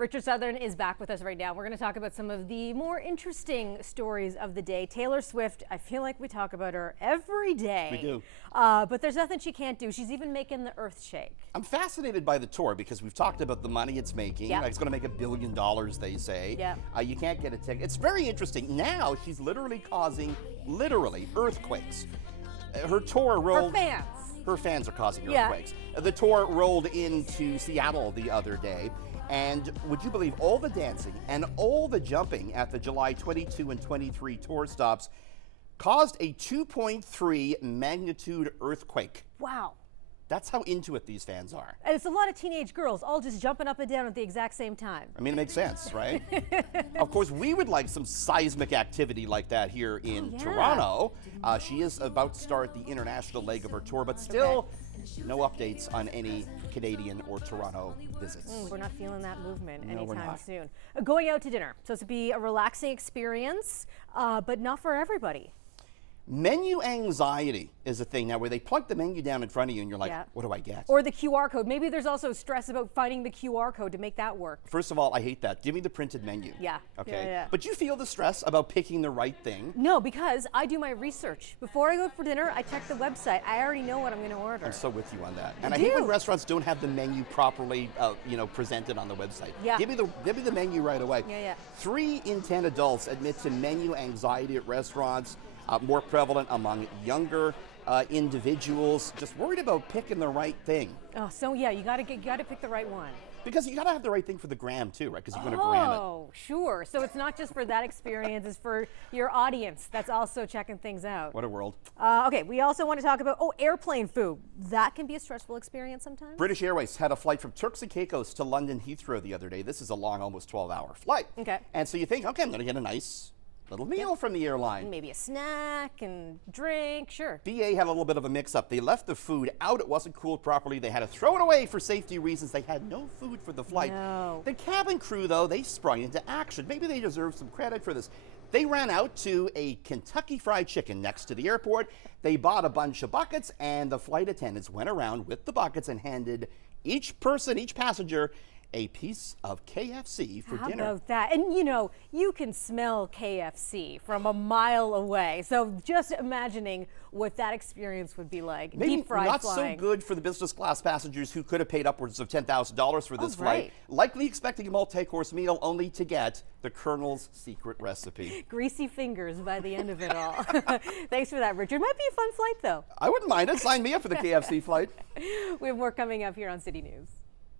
Richard Southern is back with us right now. We're going to talk about some of the more interesting stories of the day. Taylor Swift, I feel like we talk about her every day. We do. But there's nothing she can't do. She's even making the earth shake. I'm fascinated by the tour because we've talked about the money it's making. Yep. It's going to make $1 billion, they say. Yep. You can't get a ticket. It's very interesting. Now she's literally causing, earthquakes. Her tour rolled... Her fans are causing earthquakes. Yeah. The tour rolled into Seattle the other day. And would you believe all the dancing and all the jumping at the July 22 and 23 tour stops caused a 2.3 magnitude earthquake. Wow. That's how into it these fans are. And it's a lot of teenage girls all just jumping up and down at the exact same time. I mean, it makes sense, right? Of course, we would like some seismic activity like that here in Toronto. She is about to start the international leg of her tour, but still no updates on any Canadian or Toronto visits. We're not feeling that movement No, we're anytime not. soon. Going out to dinner. So it's to be a relaxing experience, but not for everybody. Menu anxiety is a thing now where they plug the menu down in front of you and you're like, what do I get? Or the QR code. Maybe there's also stress about finding the QR code to make that work. First of all, I hate that. Give me the printed menu. Yeah. Okay. Yeah. But you feel the stress about picking the right thing? No, because I do my research. Before I go for dinner, I check the website. I already know what I'm going to order. I'm so with you on that. And I hate when restaurants don't have the menu properly, presented on the website. Yeah. Give me the menu right away. Yeah. 3 in 10 adults admit to menu anxiety at restaurants. More prevalent among younger individuals, just worried about picking the right thing. Oh, so yeah, you gotta pick the right one. Because you gotta have the right thing for the gram too, right? Because you're gonna gram it. Oh, sure. So it's not just for that experience; it's for your audience that's also checking things out. What a world. Okay, we also want to talk about airplane food. That can be a stressful experience sometimes. British Airways had a flight from Turks and Caicos to London Heathrow the other day. This is a long, almost 12-hour flight. Okay. And so you think, okay, I'm gonna get a nice little meal from the airline. Maybe a snack and drink, sure. BA had a little bit of a mix-up. They left the food out. It wasn't cooled properly. They had to throw it away for safety reasons. They had no food for the flight. No. The cabin crew, though, they sprung into action. Maybe they deserve some credit for this. They ran out to a Kentucky Fried Chicken next to the airport. They bought a bunch of buckets, and the flight attendants went around with the buckets and handed each passenger, a piece of KFC for dinner. How about that? And you can smell KFC from a mile away. So just imagining what that experience would be like. Maybe deep fried not flying. so good for the business class passengers who could have paid upwards of $10,000 for this flight. Right. Likely expecting a multi-course meal only to get the Colonel's secret recipe. Greasy fingers by the end of it all. Thanks for that, Richard. Might be a fun flight, though. I wouldn't mind it. Sign me up for the KFC flight. We have more coming up here on City News.